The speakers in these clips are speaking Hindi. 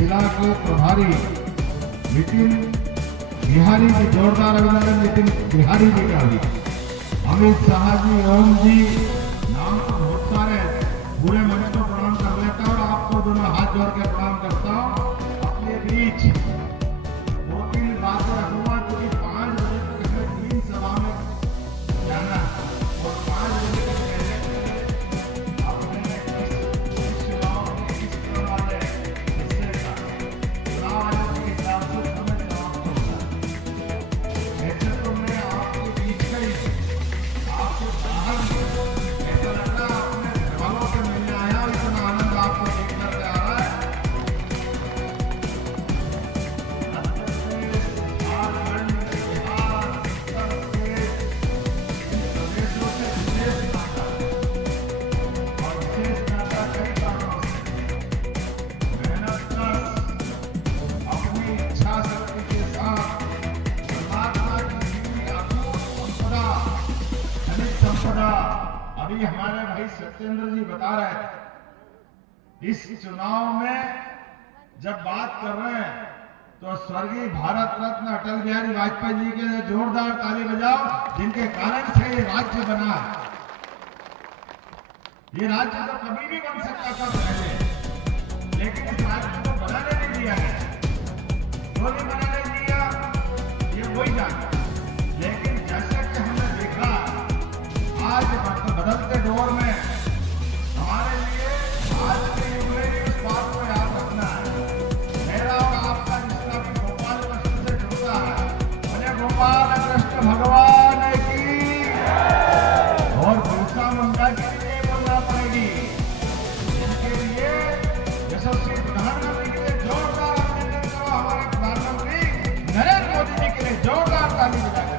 जिला के प्रभारी नितिन बिहारी जी, जोरदार अभिनंदन नितिन बिहारी जी का भी। अमित शाह जी, ओम जी, नाम तो बहुत सारे, पूरे मंच को प्रणाम कर लेता हूँ और आपको दोनों हाथ जोड़ के प्रणाम करता हूँ। अपने बीच 2-3 बातें रखूंगा क्योंकि 5 बजे तक हमें 3 सभा में जाना और 5 बजे के पहले अपने इस चुनाव के इस तरह वाले हिस्से का चुनाव आयोग के हिसाब से समय समाप्त होगा। ऐसे तो मैं आपके बीच का ही आपके बाहर ऐसा लगता है अपने घरवालों से मिलने आया, इतना आनंद आपको देखने से आ रहा है। अभी हमारे भाई सत्येंद्र जी बता रहे थे, इस चुनाव में जब बात कर रहे हैं तो स्वर्गीय भारत रत्न अटल बिहारी वाजपेयी जी के लिए जोरदार ताली बजाओ, जिनके कारण से ये राज्य बना है। ये राज्य तो कभी भी बन सकता था पहले, लेकिन इस राज्य को बनाने नहीं दिया है। क्यों नहीं बनाने दिया ये वही जानता, लेकिन जैसे कि हमने देखा आज बदलते दौर में हमारे लिए आज के युग में इस बात को याद रखना है। मेरा और आपका रिश्ता भी गोपाल कृष्ण से जुड़ता है। बोले गोपाल कृष्ण भगवान की, और बिरसा मुंडा के लिए बोलना पड़ेगी। इनके लिए यशस्वी प्रधानमंत्री के लिए जोरदार अभिनंदन करो। हमारे प्रधानमंत्री नरेंद्र मोदी जी के लिए जोरदार ताली बजाकर।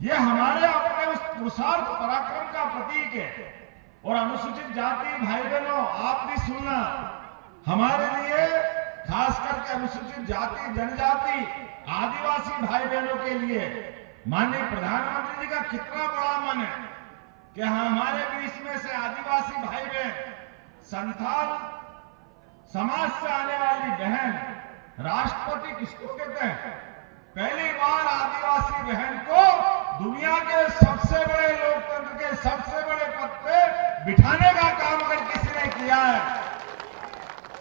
ये हमारे अपने उस पुरुषार्थ पराक्रम का प्रतीक है। और अनुसूचित जाति भाई बहनों, आप भी सुनना, हमारे लिए खास करके अनुसूचित जाति, जनजाति, आदिवासी भाई बहनों के लिए माननीय प्रधानमंत्री जी का कितना बड़ा मन है कि हमारे बीच में से आदिवासी भाई बहन, संथाल समाज से आने वाली बहन, राष्ट्रपति किसको कहते हैं? पहली बार आदिवासी बहन को दुनिया के सबसे बड़े लोकतंत्र के सबसे बड़े पद पे बिठाने का काम अगर किसी ने किया है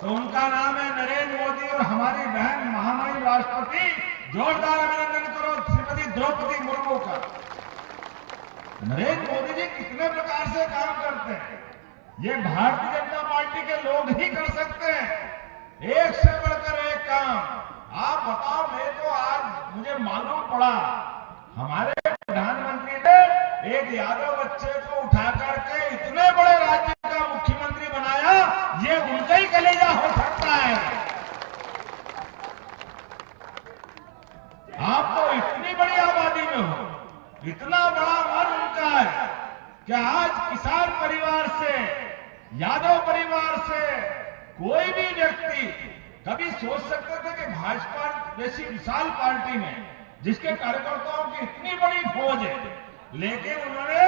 तो उनका नाम है नरेंद्र मोदी। और हमारी बहन महामहिम राष्ट्रपति, जोरदार अभिनंदन करो श्रीमती द्रौपदी मुर्मू का। नरेंद्र मोदी जी कितने प्रकार से काम करते हैं, ये भारतीय जनता पार्टी के लोग ही कर सकते हैं, एक से बढ़कर एक काम। आप बताओ, मैं तो आज मुझे मालूम पड़ा हमारे प्रधानमंत्री ने एक यादव बच्चे को उठा करके इतने बड़े राज्य का मुख्यमंत्री बनाया, ये उनका ही कलेजा हो सकता है। आप तो इतनी बड़ी आबादी में हो, इतना बड़ा मन उनका है कि आज किसान परिवार से, यादव परिवार से कोई भी व्यक्ति कभी सोच सकते थे कि भाजपा जैसी विशाल पार्टी में जिसके कार्यकर्ताओं की इतनी बड़ी फौज है, लेकिन उन्होंने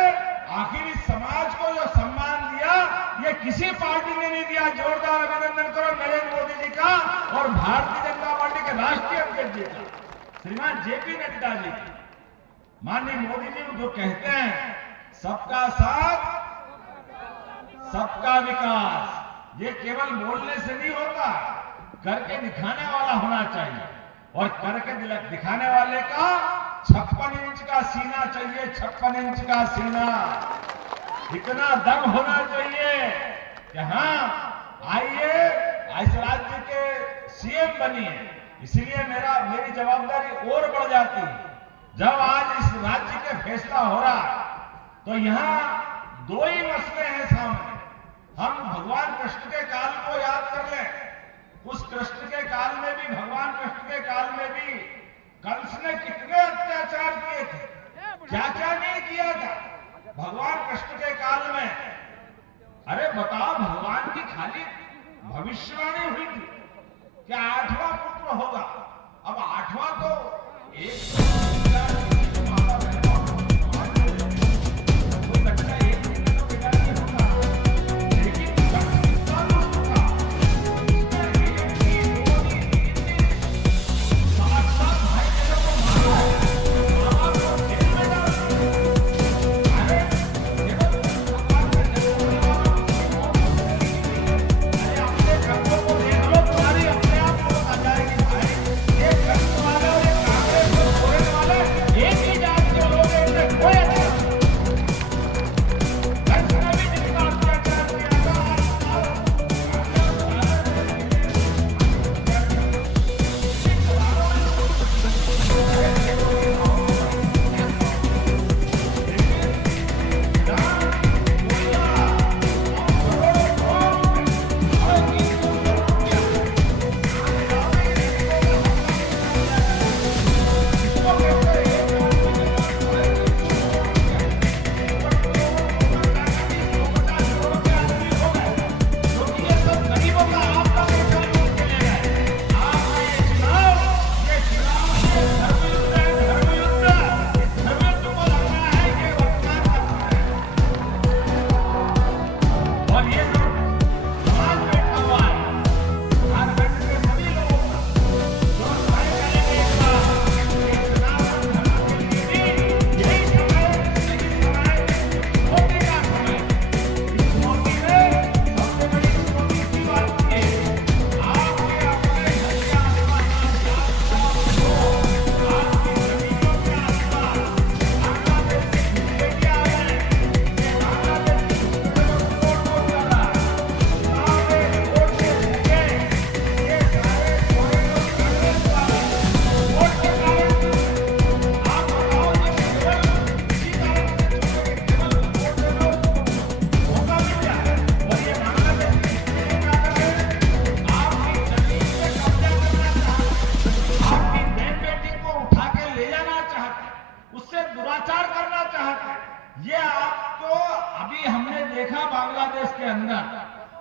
आखिर इस समाज को जो सम्मान दिया, ये किसी पार्टी ने नहीं दिया। जोरदार अभिनंदन करो नरेंद्र मोदी जी का और भारतीय जनता पार्टी के राष्ट्रीय अध्यक्ष जी का, श्रीमान जेपी नड्डा जी की। माननीय मोदी जी जो कहते हैं सबका साथ सबका विकास, ये केवल बोलने से नहीं होता, करके दिखाने वाला होना चाहिए। और करके दिखाने वाले का 56 इंच का सीना चाहिए, 56 इंच का सीना। इतना दम होना चाहिए कि हाँ, आइए इस राज्य के सीएम बनिए। इसीलिए मेरी जवाबदारी और बढ़ जाती है। जब आज इस राज्य के फैसला हो रहा तो यहां दो ही मसले हैं सामने। हम भगवान कृष्ण के काल को याद कर लें, उस कृष्ण के काल में भी, भगवान कृष्ण के काल में भी कंस ने कितने अत्याचार किए थे, क्या क्या नहीं किया था भगवान कृष्ण के काल में। अरे बताओ, भगवान की खाली भविष्यवाणी हुई थी कि 8वां पुत्र होगा। अब 8वां तो एक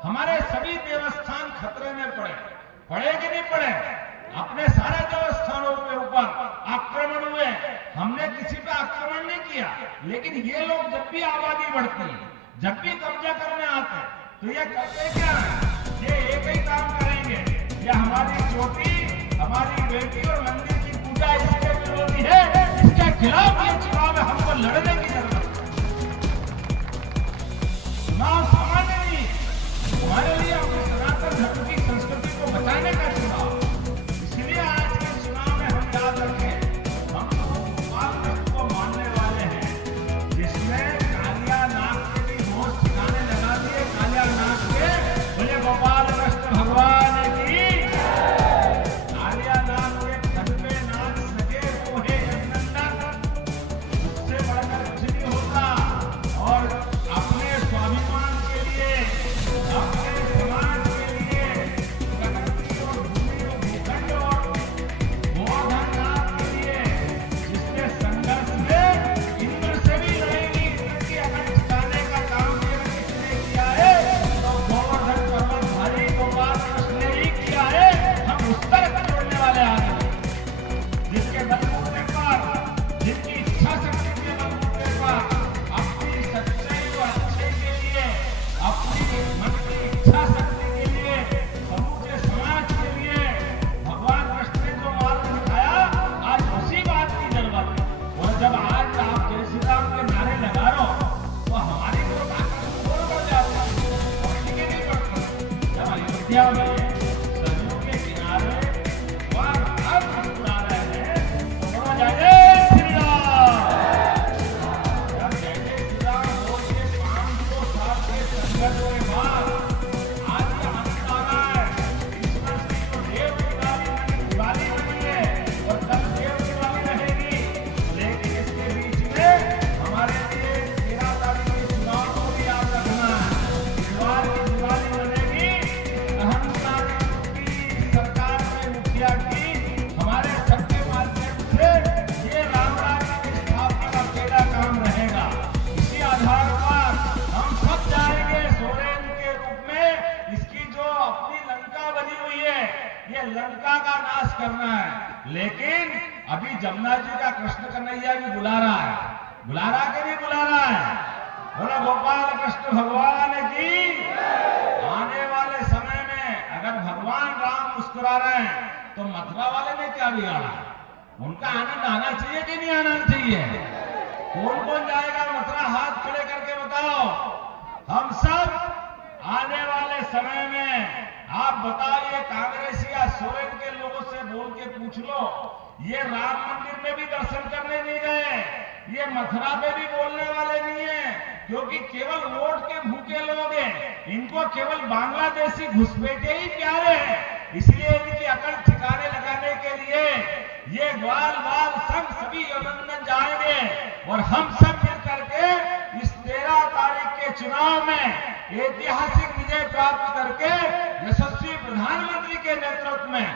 हमारे सभी देवस्थान खतरे में पड़े कि नहीं पड़े? अपने सारे देवस्थानों के ऊपर आक्रमण हुए, हमने किसी पे आक्रमण नहीं किया, लेकिन ये लोग जब भी आबादी बढ़ती है, जब भी कब्जा करने आते हैं, तो ये करते क्या है? ये एक ही काम करेंगे, ये हमारी ज्योति, हमारी बेटी और मंदिर की पूजा इसके विरोधी है, इसके खिलाफ ये चुनाव में हमको लड़ने की जरूरत है। चुनाव सामान्य नहीं, हमारे लिए अपनी सनातन धर्म की संस्कृति को बचाने का चुनाव। इसलिए आज के चुनाव में हम याद रखें, हम गोपाल को मानने वाले हैं, जिसमें कालिया नाग के भी होश ठिकाने लगा दिए। कालिया नाग के बोले गोपाल कृष्ण भगवान की, कालिया नाग के फन पे नाच सके वो है अभिनंदन, उससे बढ़कर कुछ नहीं होता। और अपने स्वाभिमान के लिए, अपने समाज के लिए, प्रकृति और भूमि और भूखंड और गोवर्धन नाथ के लिए, जिसने संघर्ष में इंद्र से भी लड़ेगी, इंद्र की अकड़ छिपाने का काम किसने किया है? तो गोवर्धन पर्वत भारी गोपाल कृष्ण ने ही किया है। हम उस तरफ जोड़ने वाले आदमी, जिसके बलबूते पर, जिनकी इच्छा शक्ति के बलबूते पर, अपनी सच्चाई और अच्छे के लिए, अपनी मन की इच्छा शक्ति के लिए, समूचे समाज के लिए भगवान कृष्ण ने जो मार्ग दिखाया, आज उसी बात की जरूरत है। और जब आज आप जय श्री राम के नारे लगा रहे हो, तो हमारी तो ताकत और बढ़ जाती है, और टिके नहीं पड़ती। जब अयोध्या में सरयू के किनारे भगवान राम मुस्कुरा रहे हैं, तो बोलो जय जय श्री राम। जब जय जय श्री राम बोल के 500 साल के संघर्ष के बाद आज का अंत आ रहा है। ईश्वर की तो देव दिवाली बनी है, और कल देव दिवाली रहेगी, लेकिन इसके बीच में हमारे लिए 13 तारीख के चुनाव को भी याद रखना है। इस बार की दिवाली बनेगी अहंकार की सरकार में मुखिया की, हमारे सबके माध्यम से ये राम राज्य की स्थापना का पहला काम रहेगा। इसी आधार पर हम सब जाएंगे सोरेन के रूप में। इसकी जो अपनी लंका बनी हुई है, ये लंका का नाश करना है। लेकिन अभी जमुना जी का कृष्ण कन्हैया भी बुला रहा है, बुला रहा के भी बुला रहा है। बोला गोपाल कृष्ण भगवान की। आने वाले समय में अगर भगवान राम मुस्कुरा रहे हैं, तो मथुरा वाले ने क्या बिगाड़ा? उनका आनंद आना चाहिए कि नहीं आना चाहिए? कौन कौन जाएगा मथुरा? हाथ खड़े करके बताओ। हम सब आने वाले समय में, आप बताइए, कांग्रेस या सोरेन के लोगों से बोल के पूछ लो, ये राम मंदिर में भी दर्शन करने नहीं गए, ये मथुरा पे भी बोलने वाले नहीं है, क्योंकि केवल वोट के भूखे लोग हैं, इनको केवल बांग्लादेशी घुसपैठे ही प्यारे हैं। इसलिए इनकी अकड़ ठिकाने लगाने के लिए ये ग्वाल वाल सब सभी अभिनंदन जाएंगे, और हम सब मिल करके इस 13 तारीख के चुनाव में ऐतिहासिक विजय प्राप्त करके यशस्वी प्रधानमंत्री के नेतृत्व में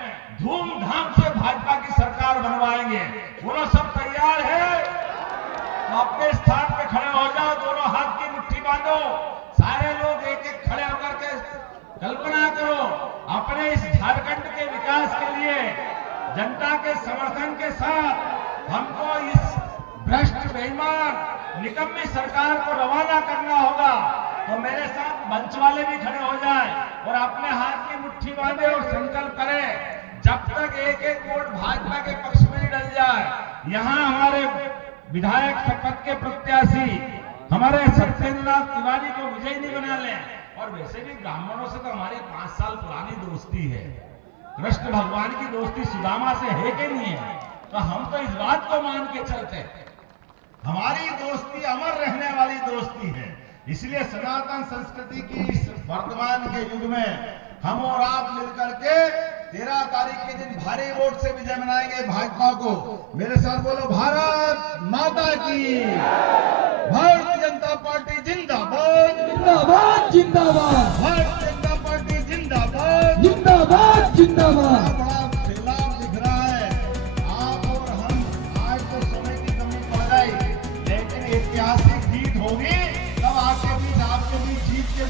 धूमधाम से भाजपा की सरकार बनवाएंगे। बोलो सब तैयार है? तो अपने स्थान पे खड़े हो जाओ, दोनों हाथ की मुट्ठी बांधो, सारे लोग एक एक खड़े होकर के कल्पना करो, अपने इस झारखंड के विकास के लिए जनता के समर्थन के साथ हमको इस भ्रष्ट बेईमान निकम्मी सरकार को रवाना करना होगा। तो मेरे साथ मंच वाले भी खड़े हो जाए और अपने हाथ की मुट्ठी बांधे और संकल्प करें, जब तक एक एक वोट भाजपा के पक्ष में नहीं डल जाए। यहाँ हमारे विधायक शपथ के प्रत्याशी हमारे सत्येंद्रनाथ तिवारी को विजयी नहीं बना ले। और वैसे भी ब्राह्मणों से तो हमारी 5 साल पुरानी दोस्ती है, कृष्ण भगवान की दोस्ती सुदामा से है कि नहीं है? तो हम तो इस बात को मान के चलते, हमारी दोस्ती अमर रहने वाली दोस्ती है। इसलिए सनातन संस्कृति की इस वर्तमान के युग में हम और आप मिलकर के 13 तारीख के दिन भारी वोट से विजय मनाएंगे भाजपा को। मेरे साथ बोलो, भारत माता की, भारतीय जनता पार्टी जिंदाबाद, जिंदाबाद जिंदाबाद, भारतीय जनता पार्टी जिंदाबाद, जिंदाबाद जिंदाबाद। बड़ा सैलाब दिख रहा है। आप और हम, आज तो समय की कमी पड़ गई, लेकिन ऐतिहासिक जीत होगी, तब आपके बीच जीत के